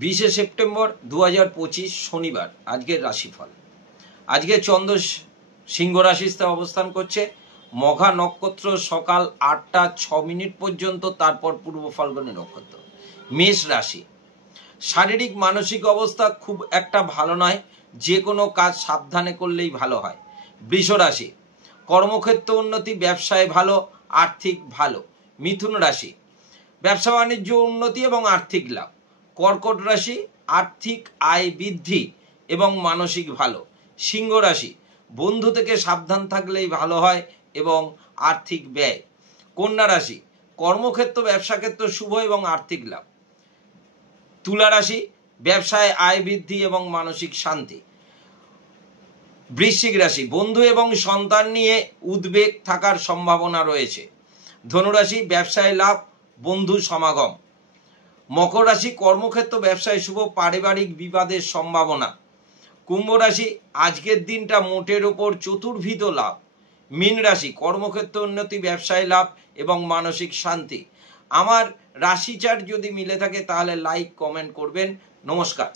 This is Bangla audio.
20 সেপ্টেম্বর 2025 শনিবার আজকের রাশিফল। আজকে চন্দ্র সিংহ রাশিতে অবস্থান করছে। মঘা নক্ষত্র সকাল 8টা 6 মিনিট পর্যন্ত, তারপর পূর্ব ফাল্গুনী নক্ষত্র। মেষ রাশি, শারীরিক মানসিক অবস্থা খুব একটা ভালো নয়, যে কোনো কাজ সাবধানে করলেই ভালো হয়। বৃষ রাশি, কর্মক্ষেত্র উন্নতি, ব্যবসায় ভালো, আর্থিক ভালো। মিথুন রাশি, ব্যবসা বাণিজ্য উন্নতি এবং আর্থিক লাভ। কর্কট রাশি, আর্থিক আয় বৃদ্ধি এবং মানসিক ভালো। সিংহ রাশি, বন্ধু থেকে সাবধান থাকলেই ভালো হয় এবং আর্থিক ব্যয়। কন্যা রাশি, কর্মক্ষেত্র ব্যবসা ক্ষেত্র শুভ এবং আর্থিক লাভ। তুলা রাশি, ব্যবসায় আয় বৃদ্ধি এবং মানসিক শান্তি। বৃশ্চিক রাশি, বন্ধু এবং সন্তান নিয়ে উদ্বেগ থাকার সম্ভাবনা রয়েছে। ধনুরাশি, ব্যবসায় লাভ, বন্ধু সমাগম। মকর রাশি, কর্মক্ষেত্র ব্যবসায় শুভ, পারিবারিক বিবাদের সম্ভাবনা। কুম্ভ রাশি, আজকের দিনটা মোটের ওপর চতুর্ভিদ লাভ। মীন রাশি, কর্মক্ষেত্র উন্নতি, ব্যবসায় লাভ এবং মানসিক শান্তি। আমার রাশি চার্ট যদি মিলে থাকে তাহলে লাইক কমেন্ট করবেন। নমস্কার।